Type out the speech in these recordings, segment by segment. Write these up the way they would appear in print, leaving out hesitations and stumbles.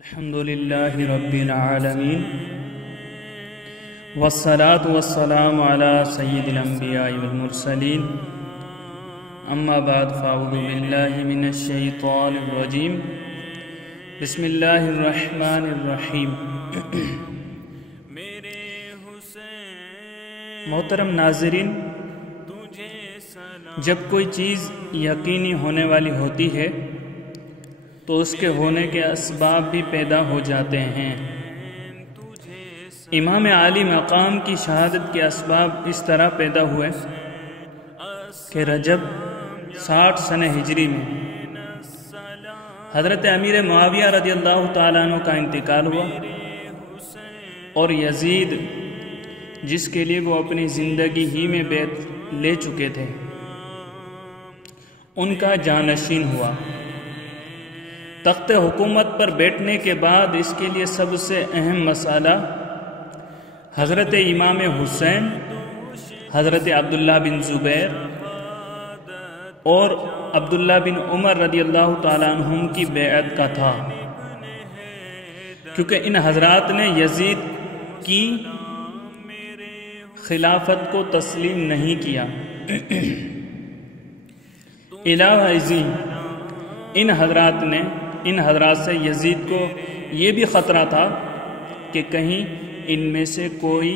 الحمدللہ رب العالمین والصلاة والسلام على سید الانبیاء والمرسلین اما بعد فاعوذ باللہ من الشیطان الرجیم بسم اللہ الرحمن الرحیم۔ محترم ناظرین، جب کوئی چیز یقینی ہونے والی ہوتی ہے تو اس کے ہونے کے اسباب بھی پیدا ہو جاتے ہیں۔ امام عالی مقام کی شہادت کے اسباب اس طرح پیدا ہوئے کہ رجب 60 سنہ ہجری میں حضرت امیر معاویہ رضی اللہ تعالیٰ عنہ کا انتقال ہوا، اور یزید جس کے لیے وہ اپنی زندگی ہی میں بیعت لے چکے تھے ان کا جانشین ہوا۔ تخت حکومت پر بیٹھنے کے بعد اس کے لیے سب سے اہم مسئلہ حضرت امام حسین، حضرت عبداللہ بن زبیر اور عبداللہ بن عمر رضی اللہ تعالیٰ عنہم کی بیعت کا تھا، کیونکہ ان حضرات نے یزید کی خلافت کو تسلیم نہیں کیا۔ علاوہ ازیں ان حضرات سے یزید کو یہ بھی خطرہ تھا کہ کہیں ان میں سے کوئی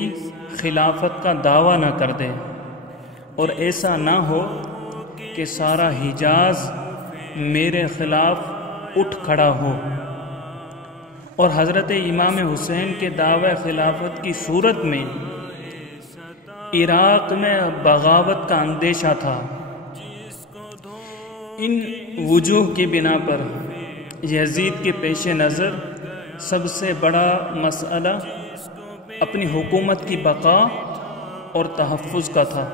خلافت کا دعویٰ نہ کر دے، اور ایسا نہ ہو کہ سارا حجاز میرے خلاف اٹھ کھڑا ہو، اور حضرت امام حسین کے دعوی خلافت کی صورت میں عراق میں بغاوت کا اندیشہ تھا۔ ان وجوہ کی بنا پر یزید کے پیش نظر سب سے بڑا مسئلہ اپنی حکومت کی بقا اور تحفظ کا تھا۔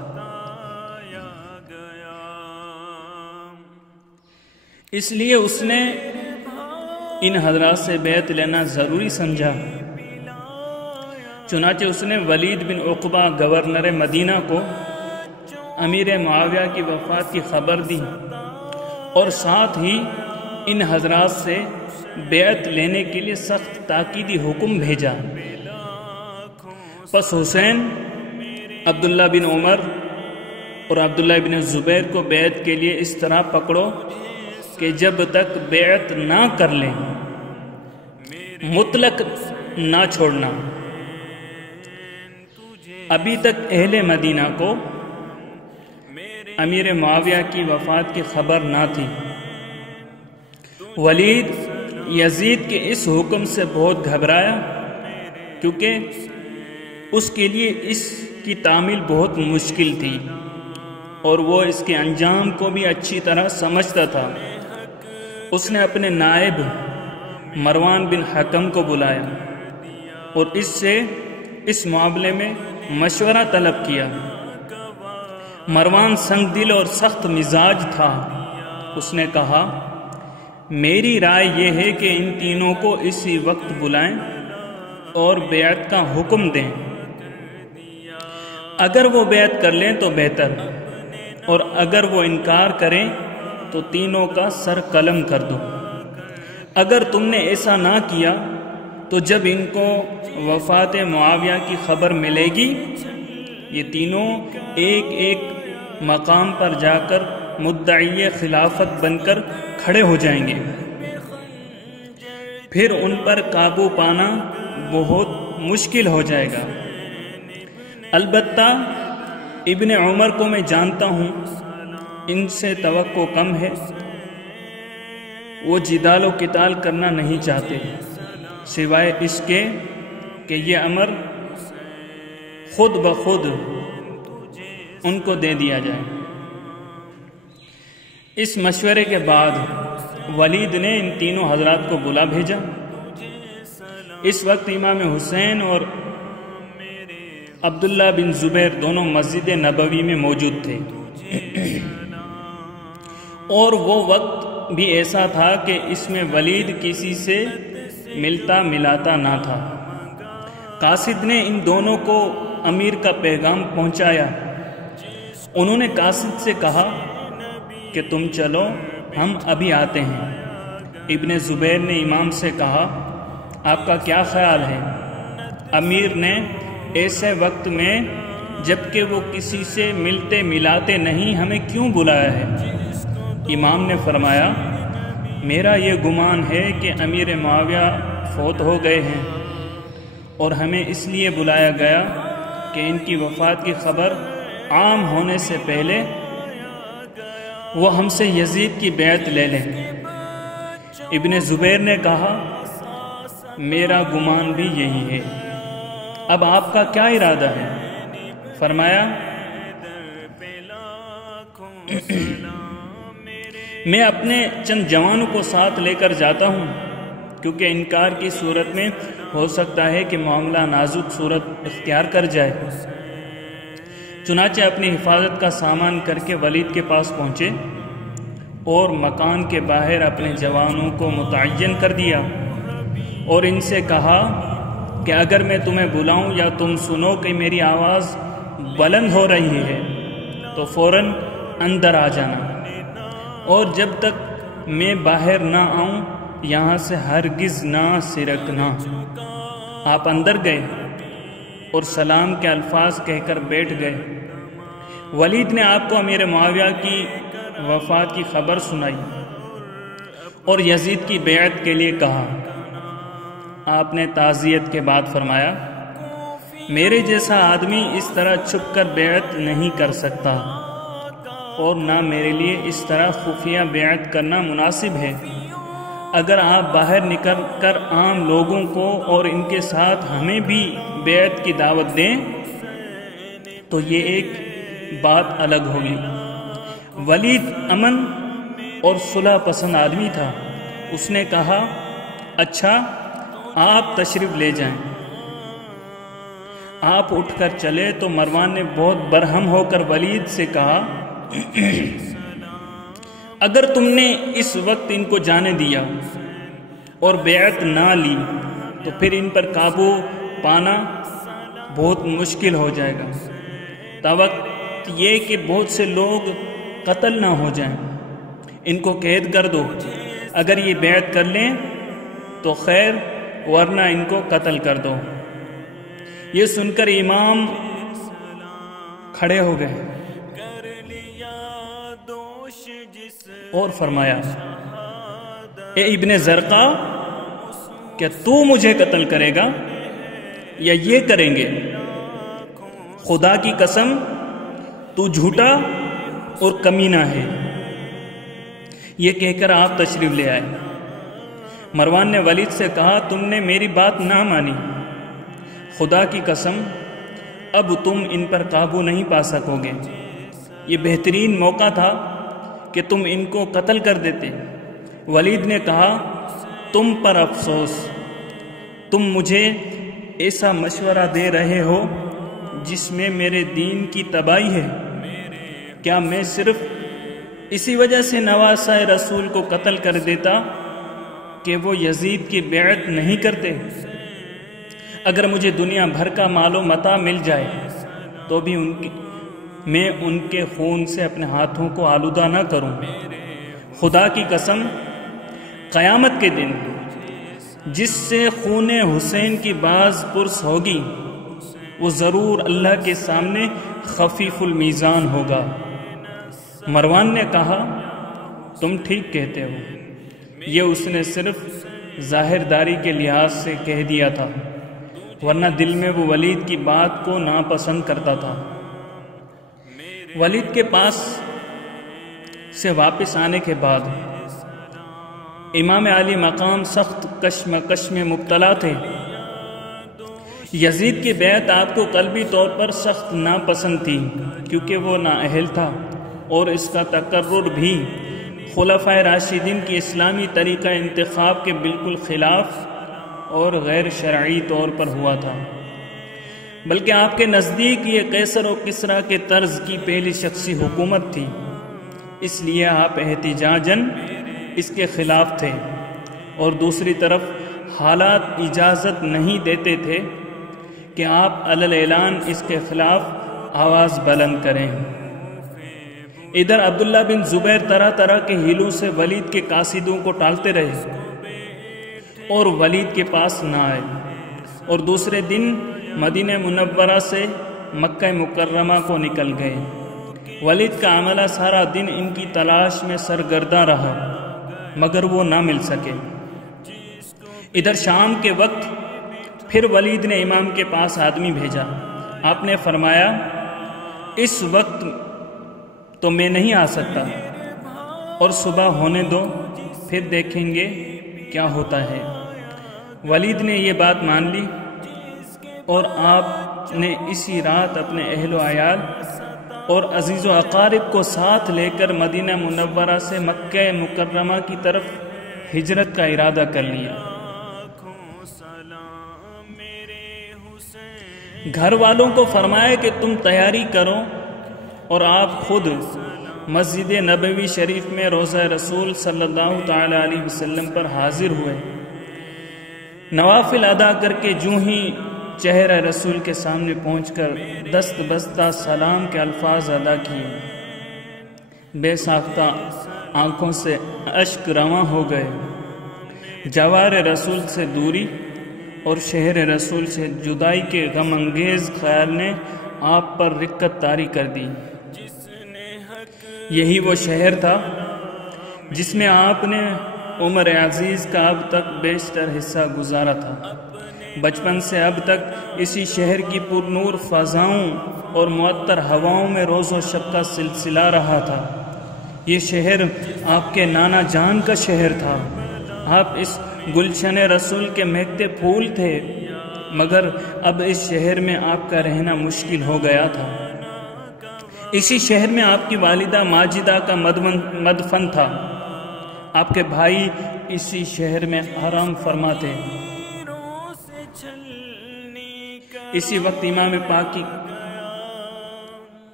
اس لیے اس نے ان حضرات سے بیعت لینا ضروری سمجھا۔ چنانچہ اس نے ولید بن عقبہ گورنر مدینہ کو امیر معاویہ کی وفات کی خبر دی، اور ساتھ ہی ان حضرات سے بیعت لینے کے لیے سخت تاکیدی حکم بھیجا۔ پس حسین، عبداللہ بن عمر اور عبداللہ بن زبیر کو بیعت کے لیے اس طرح پکڑو کہ جب تک بیعت نہ کر لیں مطلق نہ چھوڑنا۔ ابھی تک اہل مدینہ کو امیر معاویہ کی وفات کی خبر نہ تھی۔ ولید یزید کے اس حکم سے بہت گھبرایا، کیونکہ اس کے لیے اس کی تعمیل بہت مشکل تھی، اور وہ اس کے انجام کو بھی اچھی طرح سمجھتا تھا۔ اس نے اپنے نائب مروان بن حکم کو بلایا اور اس سے اس معاملے میں مشورہ طلب کیا۔ مروان سنگ دل اور سخت مزاج تھا۔ اس نے کہا، میری رائے یہ ہے کہ ان تینوں کو اسی وقت بلائیں اور بیعت کا حکم دیں۔ اگر وہ بیعت کر لیں تو بہتر، اور اگر وہ انکار کریں تو تینوں کا سر قلم کر دو۔ اگر تم نے ایسا نہ کیا تو جب ان کو وفات معاویہ کی خبر ملے گی، یہ تینوں ایک ایک مقام پر جا کر مدعی خلافت بن کر کھڑے ہو جائیں گے، پھر ان پر قابو پانا بہت مشکل ہو جائے گا۔ البتہ ابن عمر کو میں جانتا ہوں، ان سے توقع کم ہے، وہ جدال و قتال کرنا نہیں چاہتے، سوائے اس کے کہ یہ امر خود بخود ان کو دے دیا جائے۔ اس مشورے کے بعد ولید نے ان تینوں حضرات کو بلا بھیجا۔ اس وقت امام حسین اور عبداللہ بن زبیر دونوں مسجد نبوی میں موجود تھے، اور وہ وقت بھی ایسا تھا کہ اس میں ولید کسی سے ملتا ملاتا نہ تھا۔ قاصد نے ان دونوں کو امیر کا پیغام پہنچایا۔ انہوں نے قاصد سے کہا کہ تم چلو، ہم ابھی آتے ہیں۔ ابن زبیر نے امام سے کہا آپ کا کیا خیال ہے؟ امیر نے ایسے وقت میں جبکہ وہ کسی سے ملتے ملاتے نہیں ہمیں کیوں بلایا ہے؟ امام نے فرمایا میرا یہ گمان ہے کہ امیر معاویہ فوت ہو گئے ہیں اور ہمیں اس لیے بلایا گیا کہ ان کی وفات کی خبر عام ہونے سے پہلے وہ ہم سے یزید کی بیعت لے لیں۔ ابن زبیر نے کہا میرا گمان بھی یہی ہے، اب آپ کا کیا ارادہ ہے؟ فرمایا میں اپنے چند جوانوں کو ساتھ لے کر جاتا ہوں، کیونکہ انکار کی صورت میں ہو سکتا ہے کہ معاملہ نازک صورت اختیار کر جائے۔ چنانچہ اپنی حفاظت کا سامان کر کے ولید کے پاس پہنچے اور مکان کے باہر اپنے جوانوں کو متعین کر دیا اور ان سے کہا کہ اگر میں تمہیں بلاؤں یا تم سنو کہ میری آواز بلند ہو رہی ہے تو فوراً اندر آ جانا، اور جب تک میں باہر نہ آؤں یہاں سے ہرگز نہ سرکنا۔ آپ اندر گئے اور سلام کے الفاظ کہہ کر بیٹھ گئے۔ ولید نے آپ کو امیر معاویہ کی وفات کی خبر سنائی اور یزید کی بیعت کے لیے کہا۔ آپ نے تعزیت کے بعد فرمایا میرے جیسا آدمی اس طرح چھپ کر بیعت نہیں کر سکتا، اور نہ میرے لیے اس طرح خفیہ بیعت کرنا مناسب ہے۔ اگر آپ باہر نکل کر عام لوگوں کو اور ان کے ساتھ ہمیں بھی بیعت کی دعوت دیں تو یہ ایک بات الگ ہوگی۔ ولید امن اور صلح پسند آدمی تھا۔ اس نے کہا اچھا آپ تشریف لے جائیں۔ آپ اٹھ کر چلے تو مروان نے بہت برہم ہو کر ولید سے کہا اگر تم نے اس وقت ان کو جانے دیا اور بیعت نہ لی تو پھر ان پر قابو پانا بہت مشکل ہو جائے گا۔ توقع یہ کہ بہت سے لوگ قتل نہ ہو جائیں، ان کو قید کر دو، اگر یہ بیعت کر لیں تو خیر ورنہ ان کو قتل کر دو۔ یہ سن کر امام کھڑے ہو گئے اور فرمایا اے ابن زرقہ، کیا تو مجھے قتل کرے گا یا یہ کریں گے؟ خدا کی قسم تو جھوٹا اور کمینہ ہے۔ یہ کہہ کر آپ تشریف لے آئے۔ مروان نے ولید سے کہا تم نے میری بات نہ مانی، خدا کی قسم اب تم ان پر قابو نہیں پا سکو گے۔ یہ بہترین موقع تھا کہ تم ان کو قتل کر دیتے۔ ولید نے کہا تم پر افسوس، تم مجھے ایسا مشورہ دے رہے ہو جس میں میرے دین کی تباہی ہے۔ کیا میں صرف اسی وجہ سے نواسہ رسول کو قتل کر دیتا کہ وہ یزید کی بیعت نہیں کرتے؟ اگر مجھے دنیا بھر کا مال و متاع مل جائے تو بھی میں ان کے خون سے اپنے ہاتھوں کو آلودہ نہ کروں۔ خدا کی قسم قیامت کے دن جس سے خون حسین کی باز پرس ہوگی وہ ضرور اللہ کے سامنے خفیف المیزان ہوگا۔ مروان نے کہا تم ٹھیک کہتے ہو، یہ اس نے صرف ظاہرداری کے لحاظ سے کہہ دیا تھا، ورنہ دل میں وہ ولید کی بات کو ناپسند کرتا تھا۔ ولید کے پاس سے واپس آنے کے بعد امام علی مقام سخت کشمکش میں مبتلا تھے۔ یزید کی بیعت آپ کو قلبی طور پر سخت ناپسند تھی کیونکہ وہ نااہل تھا، اور اس کا تقرر بھی خلفائے راشدین کی اسلامی طریقہ انتخاب کے بالکل خلاف اور غیر شرعی طور پر ہوا تھا، بلکہ آپ کے نزدیک یہ قیصر و کسریٰ کے طرز کی پہلی شخصی حکومت تھی، اس لیے آپ احتجاجاً اس کے خلاف تھے، اور دوسری طرف حالات اجازت نہیں دیتے تھے کہ آپ علی اعلان اس کے خلاف آواز بلند کریں۔ ادھر عبداللہ بن زبیر طرح طرح کے ہیلوں سے ولید کے قاصدوں کو ٹالتے رہے، اور ولید کے پاس نہ آئے، اور دوسرے دن مدینہ منورہ سے مکہ مکرمہ کو نکل گئے۔ ولید کا عملہ سارا دن ان کی تلاش میں سرگرداں رہا مگر وہ نہ مل سکے۔ ادھر شام کے وقت پھر ولید نے امام کے پاس آدمی بھیجا۔ آپ نے فرمایا اس وقت تو میں نہیں آ سکتا، اور صبح ہونے دو پھر دیکھیں گے کیا ہوتا ہے۔ ولید نے یہ بات مان لی، اور آپ نے اسی رات اپنے اہل و عیال اور عزیز و اقارب کو ساتھ لے کر مدینہ منورہ سے مکہ مکرمہ کی طرف ہجرت کا ارادہ کر لیا۔ گھر والوں کو فرمایا کہ تم تیاری کرو، اور آپ خود مسجد نبوی شریف میں روضہ رسول صلی اللہ تعالی علیہ وسلم پر حاضر ہوئے۔ نوافل ادا کر کے جو ہی چہرہ رسول کے سامنے پہنچ کر دست بستہ سلام کے الفاظ ادا کیے، بے ساختہ آنکھوں سے اشک رواں ہو گئے۔ جوار رسول سے دوری اور شہر رسول سے جدائی کے غم انگیز خیال نے آپ پر رقت طاری کر دی۔ یہی وہ شہر تھا جس میں آپ نے عمر عزیز کا اب تک بیشتر حصہ گزارا تھا۔ بچپن سے اب تک اسی شہر کی پر نور فضاؤں اور معطر ہواؤں میں روز و شب کا سلسلہ رہا تھا۔ یہ شہر آپ کے نانا جان کا شہر تھا۔ آپ اس گلشن رسول کے مہکتے پھول تھے، مگر اب اس شہر میں آپ کا رہنا مشکل ہو گیا تھا۔ اسی شہر میں آپ کی والدہ ماجدہ کا مدفن تھا۔ آپ کے بھائی اسی شہر میں آرام فرما تھے۔ اسی وقت امام پاک کی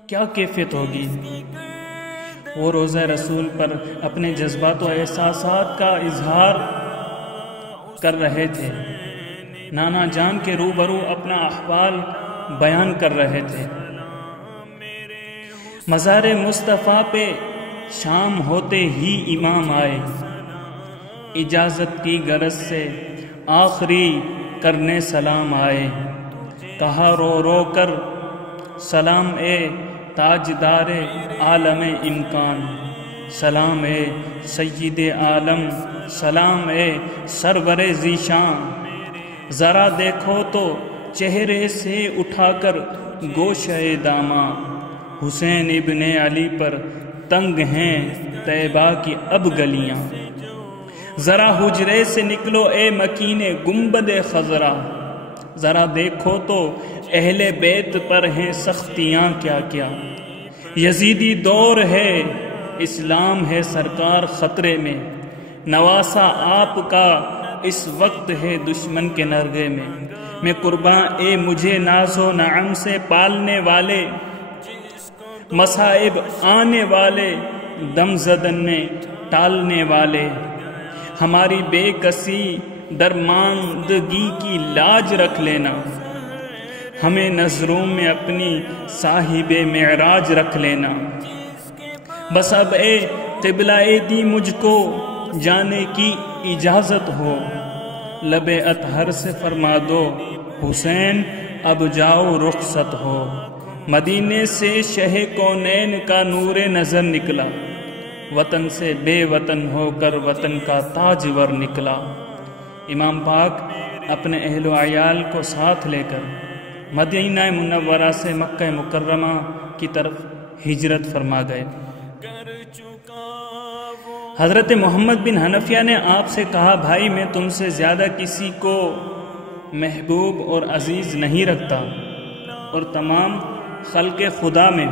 کیا کیفیت ہوگی؟ وہ روضہ رسول پر اپنے جذبات و احساسات کا اظہار کر رہے تھے، نانا جان کے روبرو اپنا احوال بیان کر رہے تھے۔ مزار مصطفیٰ پہ شام ہوتے ہی امام آئے، اجازت کی غرض سے آخری کرنے سلام آئے۔ کہا رو رو کر سلام اے تاجدار عالم امکان، سلام اے سید عالم، سلام اے سرور ذیشان۔ ذرا دیکھو تو چہرے سے اٹھا کر گوشہ داماں، حسین ابن علی پر تنگ ہیں طیبہ کی اب گلیاں۔ ذرا حجرے سے نکلو اے مکین گنبد خضرا، ذرا دیکھو تو اہل بیت پر ہیں سختیاں کیا کیا۔ یزیدی دور ہے، اسلام ہے سرکار خطرے میں، نواسا آپ کا اس وقت ہے دشمن کے نرغے میں۔ میں قرباں اے مجھے ناز و نعم سے پالنے والے، مصائب آنے والے دم زدن میں ٹالنے والے۔ ہماری بے کسی درماندگی کی لاج رکھ لینا، ہمیں نظروں میں اپنی صاحب معراج رکھ لینا۔ بس اب اے قبلہ دی مجھ کو جانے کی اجازت ہو، لب اطہر سے فرما دو حسین اب جاؤ رخصت ہو۔ مدینے سے شہ کونین کا نور نظر نکلا، وطن سے بے وطن ہو کر وطن کا تاجور نکلا۔ امام پاک اپنے اہل و عیال کو ساتھ لے کر مدینہ منورہ سے مکہ مکرمہ کی طرف ہجرت فرما گئے۔ حضرت محمد بن حنفیہ نے آپ سے کہا، بھائی میں تم سے زیادہ کسی کو محبوب اور عزیز نہیں رکھتا، اور تمام خلق خدا میں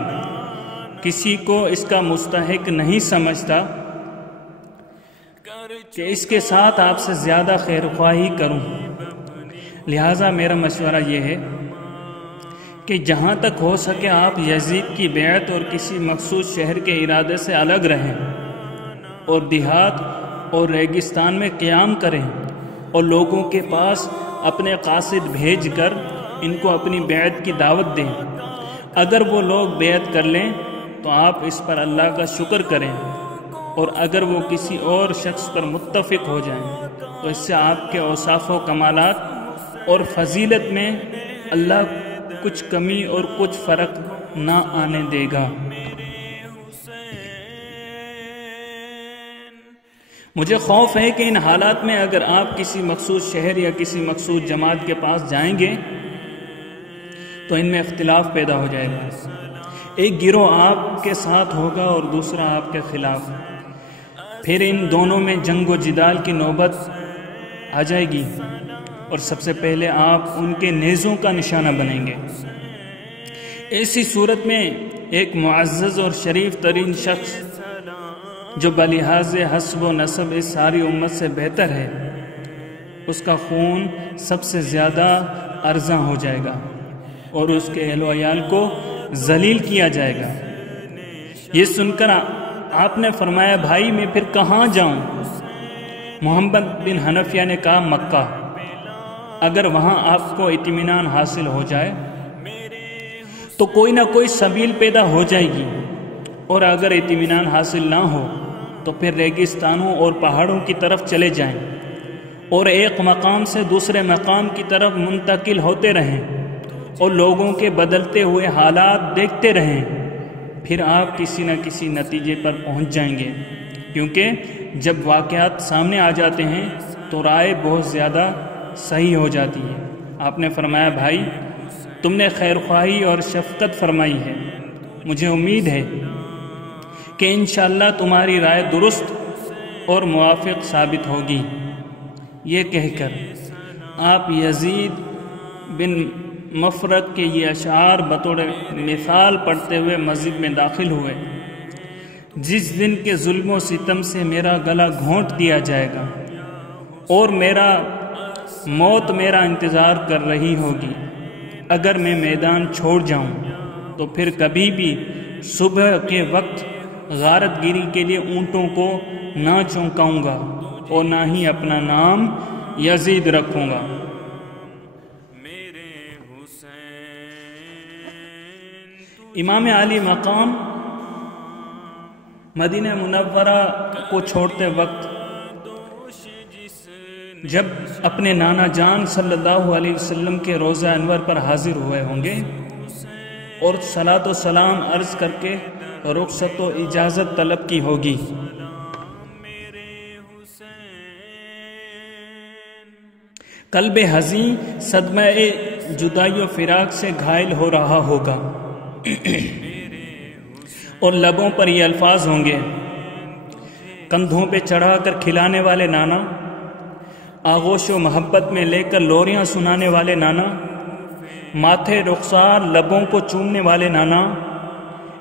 کسی کو اس کا مستحق نہیں سمجھتا کہ اس کے ساتھ آپ سے زیادہ خیر خواہی کروں۔ لہٰذا میرا مشورہ یہ ہے کہ جہاں تک ہو سکے آپ یزید کی بیعت اور کسی مخصوص شہر کے ارادے سے الگ رہیں، اور دیہات اور ریگستان میں قیام کریں، اور لوگوں کے پاس اپنے قاصد بھیج کر ان کو اپنی بیعت کی دعوت دیں۔ اگر وہ لوگ بیعت کر لیں تو آپ اس پر اللہ کا شکر کریں، اور اگر وہ کسی اور شخص پر متفق ہو جائیں تو اس سے آپ کے اوصاف و کمالات اور فضیلت میں اللہ کچھ کمی اور کچھ فرق نہ آنے دے گا۔ مجھے خوف ہے کہ ان حالات میں اگر آپ کسی مخصوص شہر یا کسی مخصوص جماعت کے پاس جائیں گے تو ان میں اختلاف پیدا ہو جائے گا۔ ایک گروہ آپ کے ساتھ ہوگا اور دوسرا آپ کے خلاف، پھر ان دونوں میں جنگ و جدال کی نوبت آ جائے گی اور سب سے پہلے آپ ان کے نیزوں کا نشانہ بنیں گے۔ ایسی صورت میں ایک معزز اور شریف ترین شخص جو بلحاظ حسب و نسب اس ساری امت سے بہتر ہے، اس کا خون سب سے زیادہ ارزاں ہو جائے گا اور اس کے اہل و عیال کو ذلیل کیا جائے گا۔ یہ سن کر آپ نے فرمایا، بھائی میں پھر کہاں جاؤں؟ محمد بن حنفیہ نے کہا، مکہ۔ اگر وہاں آپ کو اطمینان حاصل ہو جائے تو کوئی نہ کوئی سبیل پیدا ہو جائے گی، اور اگر اطمینان حاصل نہ ہو تو پھر ریگستانوں اور پہاڑوں کی طرف چلے جائیں اور ایک مقام سے دوسرے مقام کی طرف منتقل ہوتے رہیں اور لوگوں کے بدلتے ہوئے حالات دیکھتے رہیں، پھر آپ کسی نہ کسی نتیجے پر پہنچ جائیں گے، کیونکہ جب واقعات سامنے آ جاتے ہیں تو رائے بہت زیادہ صحیح ہو جاتی ہے۔ آپ نے فرمایا، بھائی تم نے خیر خواہی اور شفقت فرمائی ہے، مجھے امید ہے کہ انشاءاللہ تمہاری رائے درست اور موافق ثابت ہوگی۔ یہ کہہ کر آپ یزید بن مفرق کے یہ اشعار بطور مثال پڑھتے ہوئے مسجد میں داخل ہوئے، جس دن کے ظلم و ستم سے میرا گلا گھونٹ دیا جائے گا اور میرا موت میرا انتظار کر رہی ہوگی، اگر میں میدان چھوڑ جاؤں تو پھر کبھی بھی صبح کے وقت غارت گیری کے لیے اونٹوں کو نہ چونکاؤں گا اور نہ ہی اپنا نام یزید رکھوں گا۔ امام علی مقام مدینہ منورہ کو چھوڑتے وقت جب اپنے نانا جان صلی اللہ علیہ وسلم کے روضہ انور پر حاضر ہوئے ہوں گے اور صلاۃ و سلام عرض کر کے رخصت و اجازت طلب کی ہوگی، قلب حزین صدمہ جدائی و فراق سے گھائل ہو رہا ہوگا اور لبوں پر یہ الفاظ ہوں گے، کندھوں پہ چڑھا کر کھلانے والے نانا، آغوش و محبت میں لے کر لوریاں سنانے والے نانا، ماتھے رخسار لبوں کو چومنے والے نانا،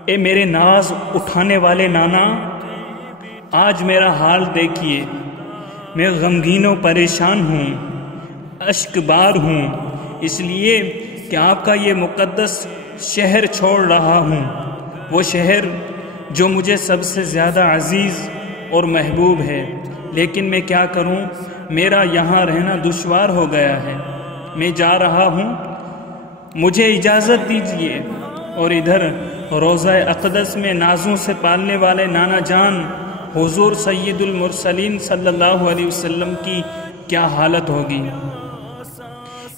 اے میرے ناز اٹھانے والے نانا، آج میرا حال دیکھیے، میں غمگین و پریشان ہوں، اشک بار ہوں، اس لیے کہ آپ کا یہ مقدس شہر چھوڑ رہا ہوں، وہ شہر جو مجھے سب سے زیادہ عزیز اور محبوب ہے، لیکن میں کیا کروں، میرا یہاں رہنا دشوار ہو گیا ہے، میں جا رہا ہوں، مجھے اجازت دیجیے۔ اور ادھر روضہ اقدس میں نازوں سے پالنے والے نانا جان حضور سید المرسلین صلی اللہ علیہ وسلم کی کیا حالت ہوگی،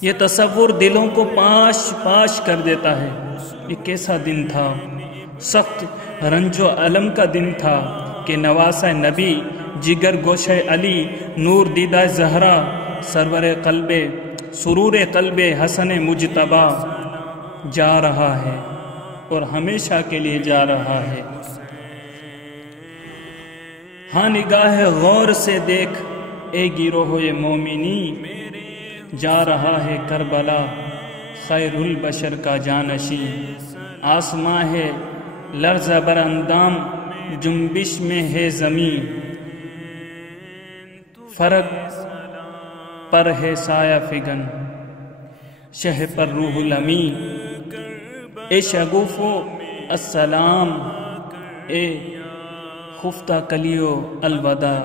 یہ تصور دلوں کو پاش پاش کر دیتا ہے۔ یہ کیسا دن تھا، سخت رنج و علم کا دن تھا کہ نواسہ نبی، جگر گوشہ علی، نور دیدہ زہرا، سرور قلب سرور قلب حسن مجتبی جا رہا ہے اور ہمیشہ کے لیے جا رہا ہے۔ ہاں نگاہ غور سے دیکھ اے گروہ مومنی، جا رہا ہے کربلا خیر البشر کا جانشین، آسماں ہے لرزہ بر اندام، جنبش میں ہے زمین، فرق پر ہے سایہ فگن، شہ پر روح الامی، اے شگوفو السلام، اے خفتہ کلیو الوداع،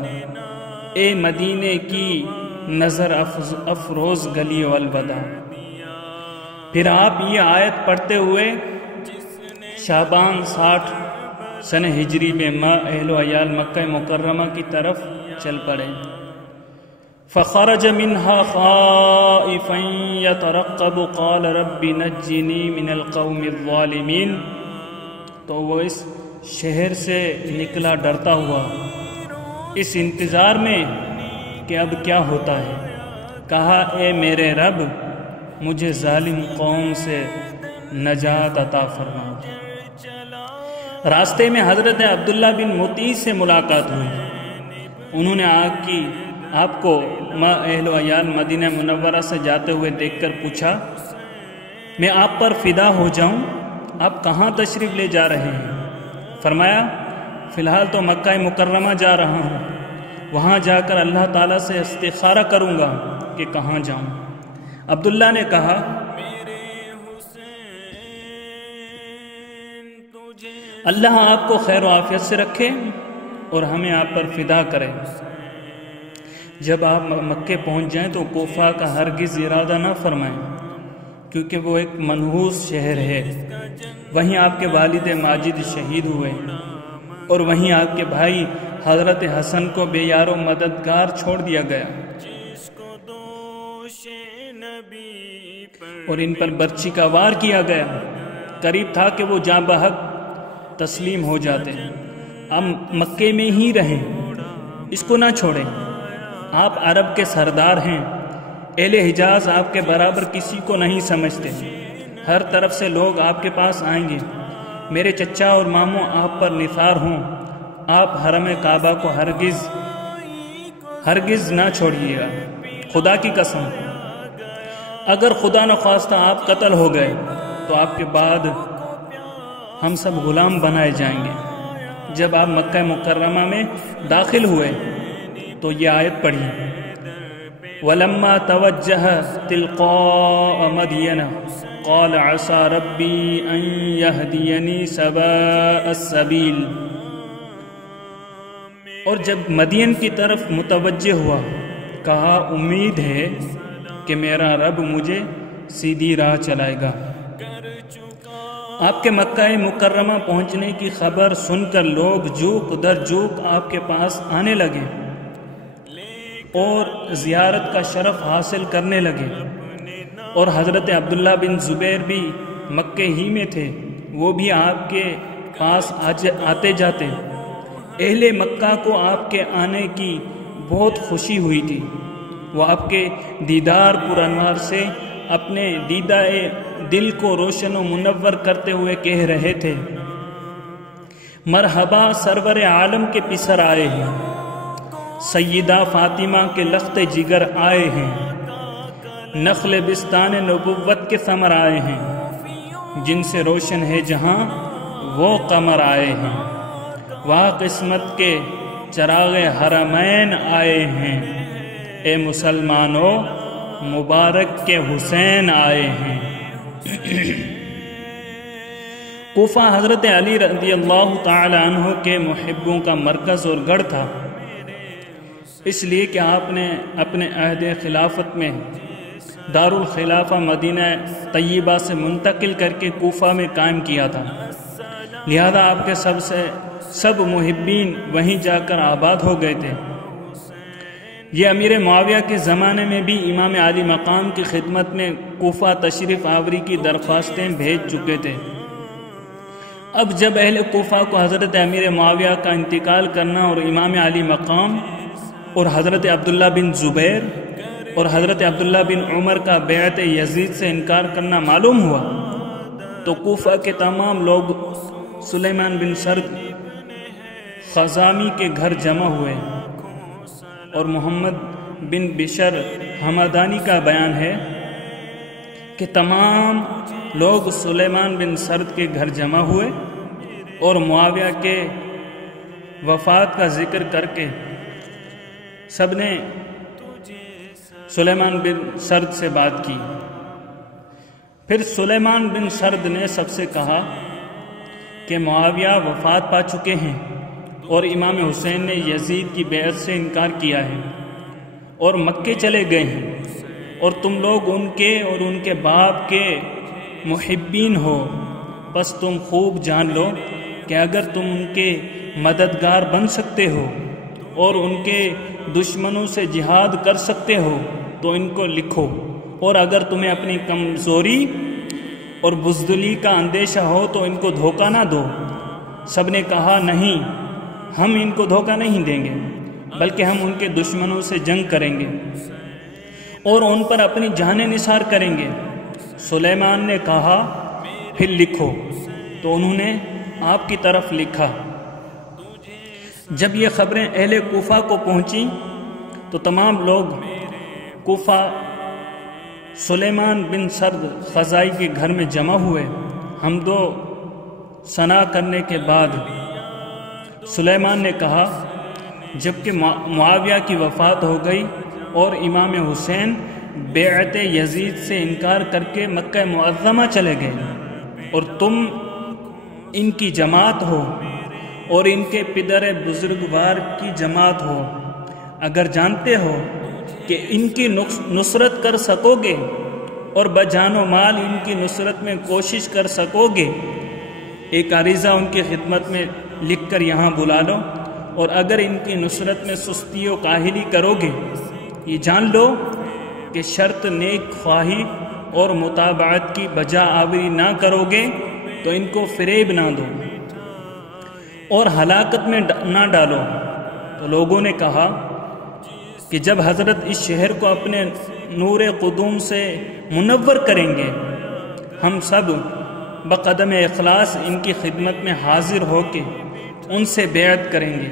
اے مدینے کی نظر افروز گلیو الوداع۔ پھر آپ یہ آیت پڑھتے ہوئے شعبان 60 سن ہجری میں اہل و عیال مکہ مکرمہ کی طرف چل پڑے۔ فخرج منها خائفا يترقب قال رب نجني من القوم الظالمين، تو وہ اس شہر سے نکلا ڈرتا ہوا، اس انتظار میں کہ اب کیا ہوتا ہے۔ کہا اے میرے رب مجھے ظالم قوم سے نجات عطا فرما۔ راستے میں حضرت عبداللہ بن مطیع سے ملاقات ہوئی، انہوں نے آپ کو اہل و عیال مدینہ منورہ سے جاتے ہوئے دیکھ کر پوچھا میں آپ پر فدا ہو جاؤں، آپ کہاں تشریف لے جا رہے ہیں؟ فرمایا فی الحال تو مکہ مکرمہ جا رہا ہوں، وہاں جا کر اللہ تعالیٰ سے استخارہ کروں گا کہ کہاں جاؤں۔ عبداللہ نے کہا اللہ آپ کو خیر و عافیت سے رکھے اور ہمیں آپ پر فدا کرے۔ جب آپ مکے پہنچ جائیں تو کوفہ کا ہرگز ارادہ نہ فرمائیں، کیونکہ وہ ایک منحوس شہر ہے، وہیں آپ کے والد ماجد شہید ہوئے اور وہیں آپ کے بھائی حضرت حسن کو بے یار و مددگار چھوڑ دیا گیا اور ان پر برچی کا وار کیا گیا۔ قریب تھا کہ وہ جاں بحق تسلیم ہو جاتے، اب مکے میں ہی رہیں، اس کو نہ چھوڑیں۔ آپ عرب کے سردار ہیں، اہل حجاز آپ کے برابر کسی کو نہیں سمجھتے، ہر طرف سے لوگ آپ کے پاس آئیں گے، میرے چچا اور ماموں آپ پر نثار ہوں، آپ حرم کعبہ کو ہرگز نہ چھوڑیے گا، خدا کی قسم اگر خدا نخواستہ آپ قتل ہو گئے تو آپ کے بعد ہم سب غلام بنائے جائیں گے۔ جب آپ مکہ مکرمہ میں داخل ہوئے تو یہ آیت پڑھی وَلَمَّا تَوَجَّهَ تِلْقَاءَ مَدْيَنَ قَالَ عَسَى رَبِّي أَن يَهْدِيَنِي سَوَاءَ السَّبِيلِ، اور جب مدین کی طرف متوجہ ہوا کہا امید ہے کہ میرا رب مجھے سیدھی راہ چلائے گا۔ آپ کے مکہ مکرمہ پہنچنے کی خبر سن کر لوگ جوق در جوق آپ کے پاس آنے لگے اور زیارت کا شرف حاصل کرنے لگے، اور حضرت عبداللہ بن زبیر بھی مکے ہی میں تھے، وہ بھی آپ کے پاس آتے جاتے۔ اہل مکہ کو آپ کے آنے کی بہت خوشی ہوئی تھی، وہ آپ کے دیدار پر انوار سے اپنے دیدہ دل کو روشن و منور کرتے ہوئے کہہ رہے تھے مرحبا سرور عالم کے پسر آئے ہیں، سیدہ فاطمہ کے لخت جگر آئے ہیں، نخل بستان نبوت کے ثمر آئے ہیں، جن سے روشن ہے جہاں وہ قمر آئے ہیں، وہاں قسمت کے چراغ حرمین آئے ہیں، اے مسلمانوں مبارک کے حسین آئے ہیں۔ کوفہ حضرت علی رضی اللہ تعالی عنہ کے محبوں کا مرکز اور گڑھ تھا، اس لیے کہ آپ نے اپنے عہد خلافت میں دارالخلافہ مدینہ طیبہ سے منتقل کر کے کوفہ میں قائم کیا تھا، لہذا آپ کے سب محبین وہیں جا کر آباد ہو گئے تھے۔ یہ امیر معاویہ کے زمانے میں بھی امام عالی مقام کی خدمت میں کوفہ تشریف آوری کی درخواستیں بھیج چکے تھے۔ اب جب اہل کوفہ کو حضرت امیر معاویہ کا انتقال کرنا اور امام عالی مقام اور حضرت عبداللہ بن زبیر اور حضرت عبداللہ بن عمر کا بیعت یزید سے انکار کرنا معلوم ہوا تو کوفہ کے تمام لوگ سلیمان بن سرد خزامی کے گھر جمع ہوئے، اور محمد بن بشر حمدانی کا بیان ہے کہ تمام لوگ سلیمان بن سرد کے گھر جمع ہوئے اور معاویہ کے وفات کا ذکر کر کے سب نے سلیمان بن سرد سے بات کی۔ پھر سلیمان بن سرد نے سب سے کہا کہ معاویہ وفات پا چکے ہیں اور امام حسین نے یزید کی بیعت سے انکار کیا ہے اور مکے چلے گئے ہیں، اور تم لوگ ان کے اور ان کے باپ کے محبین ہو، بس تم خوب جان لو کہ اگر تم ان کے مددگار بن سکتے ہو اور ان کے دشمنوں سے جہاد کر سکتے ہو تو ان کو لکھو، اور اگر تمہیں اپنی کمزوری اور بزدلی کا اندیشہ ہو تو ان کو دھوکہ نہ دو۔ سب نے کہا نہیں، ہم ان کو دھوکہ نہیں دیں گے، بلکہ ہم ان کے دشمنوں سے جنگ کریں گے اور ان پر اپنی جانیں نثار کریں گے۔ سلیمان نے کہا پھر لکھو، تو انہوں نے آپ کی طرف لکھا۔ جب یہ خبریں اہل کوفہ کو پہنچی تو تمام لوگ کوفہ سلیمان بن سرد خزائی کے گھر میں جمع ہوئے۔ حمد و ثنا کرنے کے بعد سلیمان نے کہا، جبکہ معاویہ کی وفات ہو گئی اور امام حسین بیعت یزید سے انکار کر کے مکہ معظمہ چلے گئے اور تم ان کی جماعت ہو اور ان کے پدر بزرگوار کی جماعت ہو، اگر جانتے ہو کہ ان کی نصرت کر سکو گے اور بجان و مال ان کی نصرت میں کوشش کر سکو گے، ایک عریضہ ان کی خدمت میں لکھ کر یہاں بلا لو، اور اگر ان کی نصرت میں سستی و کاہلی کرو گے، یہ جان لو کہ شرط نیک خواہی اور متابعت کی بجا آوری نہ کرو گے تو ان کو فریب نہ دو اور ہلاکت میں نہ ڈالو۔ تو لوگوں نے کہا کہ جب حضرت اس شہر کو اپنے نور قدوم سے منور کریں گے، ہم سب بقدم اخلاص ان کی خدمت میں حاضر ہو کے ان سے بیعت کریں گے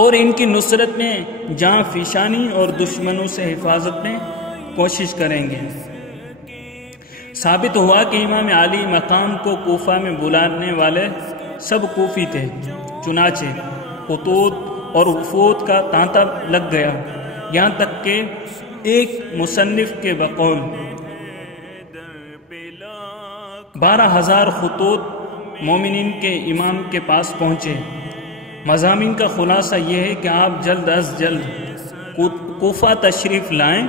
اور ان کی نصرت میں جاں فشانی اور دشمنوں سے حفاظت میں کوشش کریں گے۔ ثابت ہوا کہ امام علی مقام کو کوفہ میں بلانے والے سب کوفی تھے، چنانچہ خطوط اور وفود کا تانتا لگ گیا، یہاں تک کہ ایک مصنف کے بقول 12,000 خطوط مومنین کے امام کے پاس پہنچے۔ مضامین کا خلاصہ یہ ہے کہ آپ جلد از جلد کوفہ تشریف لائیں،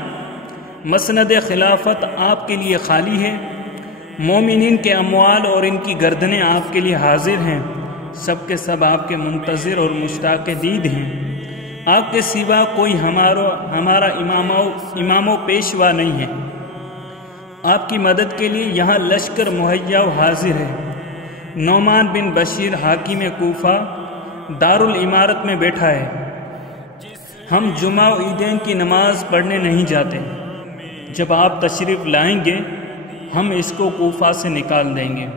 مسند خلافت آپ کے لیے خالی ہے، مومنین کے اموال اور ان کی گردنیں آپ کے لیے حاضر ہیں، سب کے سب آپ کے منتظر اور مشتاق دید ہیں، آپ کے سوا کوئی ہمارا امام و پیشوا نہیں ہے، آپ کی مدد کے لیے یہاں لشکر مہیا و حاضر ہے۔ نعمان بن بشیر حاکم کوفہ دارالامارت میں بیٹھا ہے، ہم جمعہ و عیدین کی نماز پڑھنے نہیں جاتے، جب آپ تشریف لائیں گے ہم اس کو کوفہ سے نکال دیں گے۔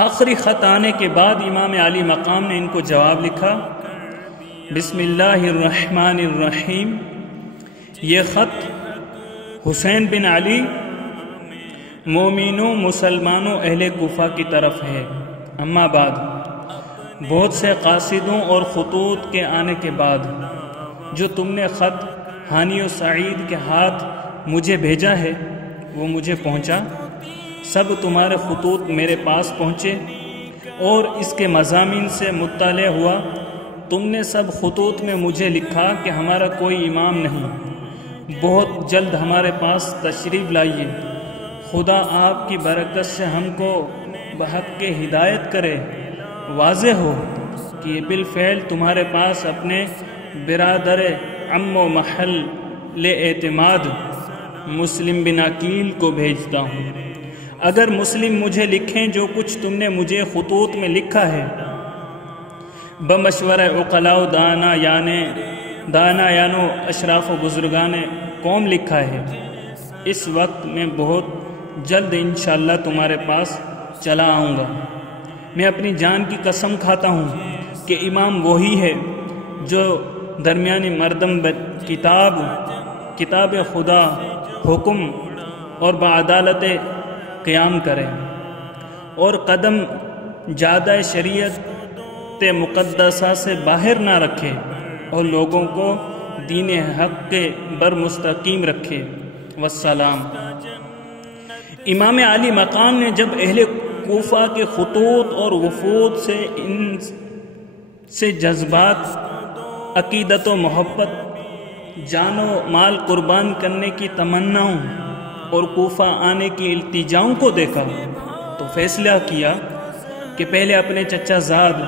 آخری خط آنے کے بعد امام علی مقام نے ان کو جواب لکھا، بسم اللہ الرحمن الرحیم۔ یہ خط حسین بن علی مومنوں مسلمانوں اہل کوفہ کی طرف ہے، اما بعد، بہت سے قاصدوں اور خطوط کے آنے کے بعد جو تم نے خط ہانی و سعید کے ہاتھ مجھے بھیجا ہے وہ مجھے پہنچا، سب تمہارے خطوط میرے پاس پہنچے اور اس کے مضامین سے مطلع ہوا۔ تم نے سب خطوط میں مجھے لکھا کہ ہمارا کوئی امام نہیں، بہت جلد ہمارے پاس تشریف لائیے، خدا آپ کی برکت سے ہم کو بحق کے ہدایت کرے۔ واضح ہو کہ یہ بالفعل تمہارے پاس اپنے برادر عم و محل اعتماد مسلم بن عقیل کو بھیجتا ہوں۔ اگر مسلم مجھے لکھیں جو کچھ تم نے مجھے خطوط میں لکھا ہے، بمشورہ عقلاء و دانا یانو اشراف و بزرگان قوم لکھا ہے، اس وقت میں بہت جلد انشاءاللہ تمہارے پاس چلا آؤں گا۔ میں اپنی جان کی قسم کھاتا ہوں کہ امام وہی ہے جو درمیانی مردم کتاب خدا حکم اور بعدالت قیام کرے اور قدم جادہ شریعت مقدسہ سے باہر نہ رکھے اور لوگوں کو دین حق کے بر مستقیم رکھے۔ والسلام۔ امام علی مقام نے جب اہل کوفہ کے خطوط اور وفود سے ان سے جذبات عقیدت و محبت، جان و مال قربان کرنے کی تمناؤں اور کوفہ آنے کی التجاؤں کو دیکھا تو فیصلہ کیا کہ پہلے اپنے چچا زاد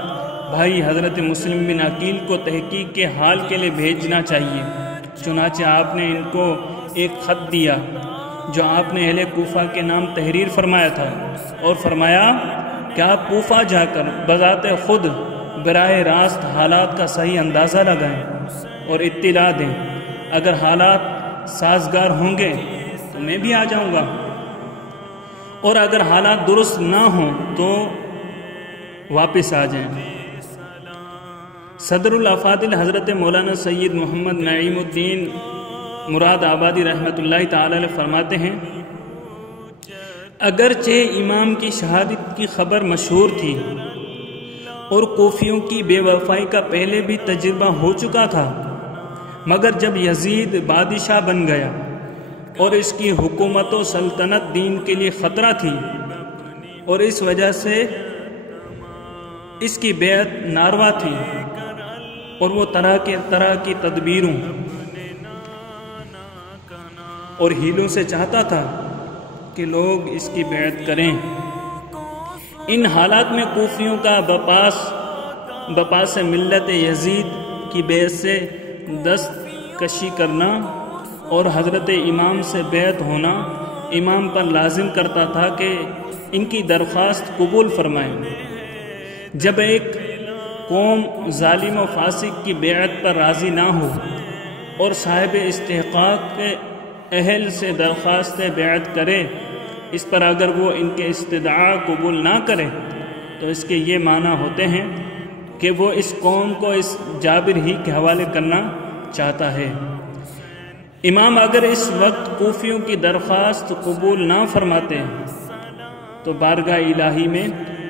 بھائی حضرت مسلم بن عقیل کو تحقیق کے حال کے لیے بھیجنا چاہیے۔ چنانچہ آپ نے ان کو ایک خط دیا جو آپ نے اہل کوفہ کے نام تحریر فرمایا تھا، اور فرمایا کہ آپ کوفہ جا کر بذات خود براہ راست حالات کا صحیح اندازہ لگائیں اور اطلاع دیں۔ اگر حالات سازگار ہوں گے تو میں بھی آ جاؤں گا، اور اگر حالات درست نہ ہوں تو واپس آ جائیں۔ صدر الافاضل حضرت مولانا سید محمد نعیم الدین مراد آبادی رحمۃ اللہ تعالی علیہ فرماتے ہیں، اگرچہ امام کی شہادت کی خبر مشہور تھی اور کوفیوں کی بے وفائی کا پہلے بھی تجربہ ہو چکا تھا، مگر جب یزید بادشاہ بن گیا اور اس کی حکومت و سلطنت دین کے لیے خطرہ تھی، اور اس وجہ سے اس کی بیعت ناروا تھی، اور وہ طرح کی تدبیروں اور ہیلوں سے چاہتا تھا کہ لوگ اس کی بیعت کریں۔ ان حالات میں کوفیوں کا بپاس ملت یزید کی بیعت سے دستکشی کرنا اور حضرت امام سے بیعت ہونا امام پر لازم کرتا تھا کہ ان کی درخواست قبول فرمائیں۔ جب ایک قوم ظالم و فاسق کی بیعت پر راضی نہ ہو اور صاحب استحقاق کے اہل سے درخواست بیعت کرے، اس پر اگر وہ ان کے استدعا قبول نہ کرے تو اس کے یہ معنی ہوتے ہیں کہ وہ اس قوم کو اس جابر ہی کے حوالے کرنا چاہتا ہے۔ امام اگر اس وقت کوفیوں کی درخواست قبول نہ فرماتے تو بارگاہ الہی میں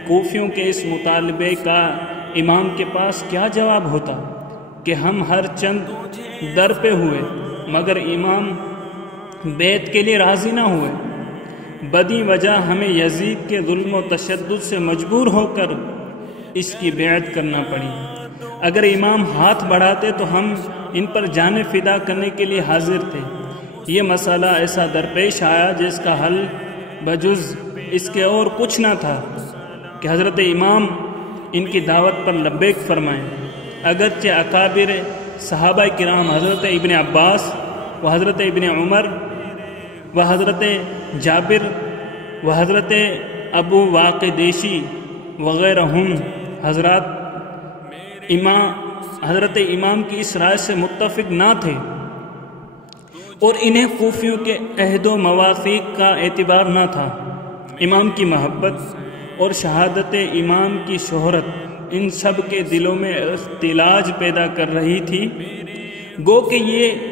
کوفیوں کے اس مطالبے کا امام کے پاس کیا جواب ہوتا کہ ہم ہر چند در پہ ہوئے مگر امام بیعت کے لیے راضی نہ ہوئے، بدی وجہ ہمیں یزید کے ظلم و تشدد سے مجبور ہو کر اس کی بیعت کرنا پڑی۔ اگر امام ہاتھ بڑھاتے تو ہم ان پر جانیں فدا کرنے کے لیے حاضر تھے۔ یہ مسئلہ ایسا درپیش آیا جس کا حل بجز اس کے اور کچھ نہ تھا کہ حضرت امام ان کی دعوت پر لبیک فرمائیں۔ اگرچہ اکابر صحابہ کرام حضرت ابن عباس و حضرت ابن عمر و حضرت جابر و حضرت ابو واقدیشی وغیرہ حضرت امام کی اس رائے سے متفق نہ تھے، اور انہیں کوفیوں کے عہد و مواثیق کا اعتبار نہ تھا، امام کی محبت اور شہادت امام کی شہرت ان سب کے دلوں میں اختلاج پیدا کر رہی تھی، گو کہ یہ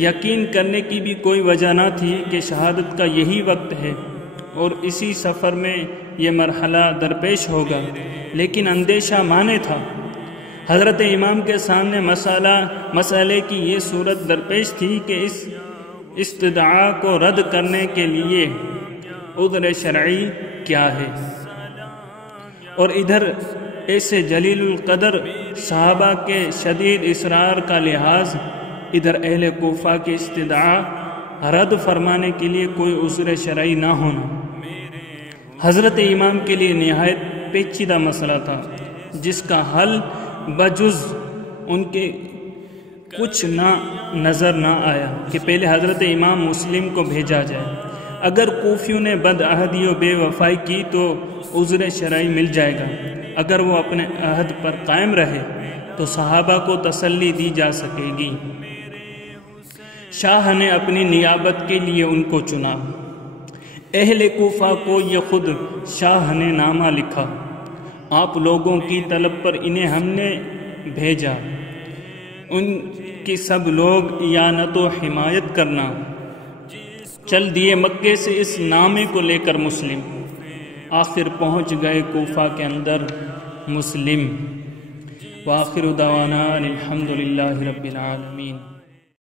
یقین کرنے کی بھی کوئی وجہ نہ تھی کہ شہادت کا یہی وقت ہے اور اسی سفر میں یہ مرحلہ درپیش ہوگا، لیکن اندیشہ مانے تھا۔ حضرت امام کے سامنے مسئلے کی یہ صورت درپیش تھی کہ اس استدعا کو رد کرنے کے لیے عذر شرعی کیا ہے، اور ادھر ایسے جلیل القدر صحابہ کے شدید اصرار کا لحاظ، ادھر اہل کوفہ کی استدعا رد فرمانے کے لیے کوئی عذر شرعی نہ ہونا حضرت امام کے لیے نہایت پیچیدہ مسئلہ تھا، جس کا حل بجز ان کے کچھ نظر نہ آیا کہ پہلے حضرت امام مسلم کو بھیجا جائے۔ اگر کوفیوں نے بدعہدی و بے وفائی کی تو عذر شرعی مل جائے گا، اگر وہ اپنے عہد پر قائم رہے تو صحابہ کو تسلی دی جا سکے گی۔ شاہ نے اپنی نیابت کے لیے ان کو چنا۔ اہل کوفہ کو یہ خود شاہ نے نامہ لکھا، آپ لوگوں کی طلب پر انہیں ہم نے بھیجا، ان کی سب لوگ اعانت و حمایت کرنا۔ چل دیے مکے سے اس نامے کو لے کر مسلم، آخر پہنچ گئے کوفہ کے اندر مسلم۔ وآخر دعوانا الحمدللہ رب العالمین۔